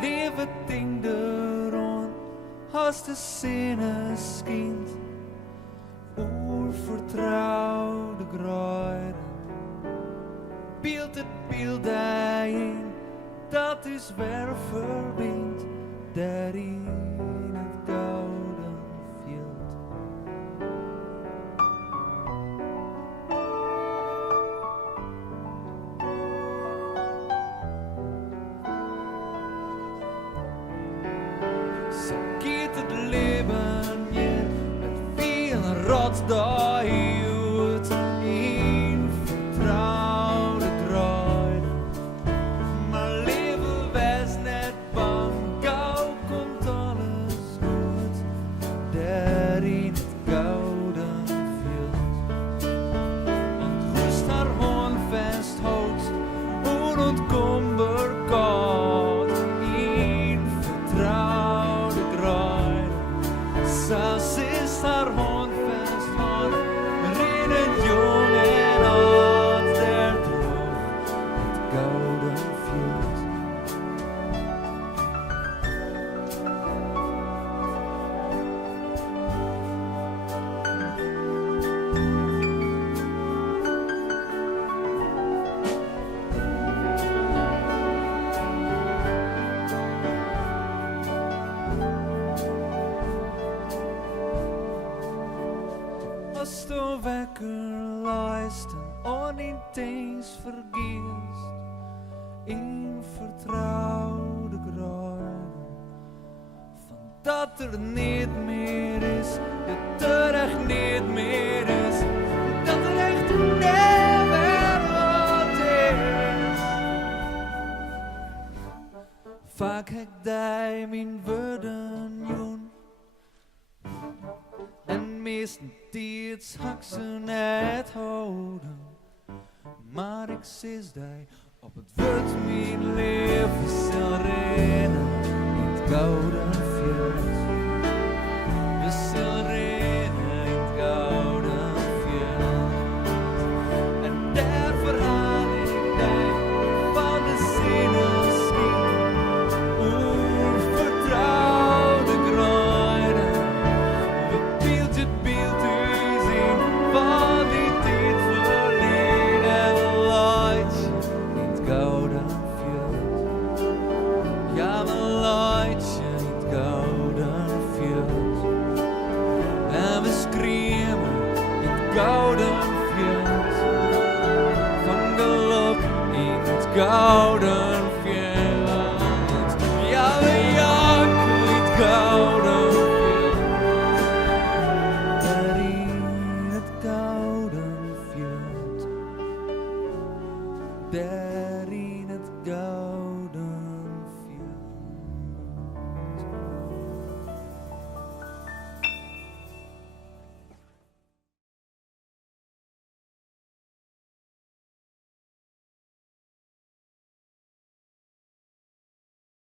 Lewe ding eron, als de zin schijnt, oervertrouwde gruiden. Beeld het beeld daarin, dat is weer verbindt, daarin het gouden veld. Zo geht het leven je, met veel rot daar hield, in vertrouwde gruiden. Maar leven was net bang, gauw komt alles goed, daar in het gouden veld. Want rust haar hoorn vasthoudt, onontkombaar koud, in vertrouwde gruiden. Zelfs is haar hoorn vasthoudt, in het jong en oud, der droog het gouden veld. Als de wekker luist en oninteens vergist, in vertrouwde gruiden, van dat er niet meer is, dat er echt niet meer is, dat er echt never wat is. Vaak heb jij mijn woorden joen, en meesten die het straks net houden. Maar ik zis daar op het woord mijn leven zal rennen in het gouden veld. We zullen rennen in het gouden veld. En daar verhaal ik daar van de zinnenschien, onvertrouwde gruiden. Het beeld u zien van die tijd verleden light in het gouden veld. Ja, een lightje in het gouden veld. En we schreeuwen in het gouden gouden veld. Van geluk in het gouden veld. Ja, we jagen in het gouden veld. Daar in het gouden veld. There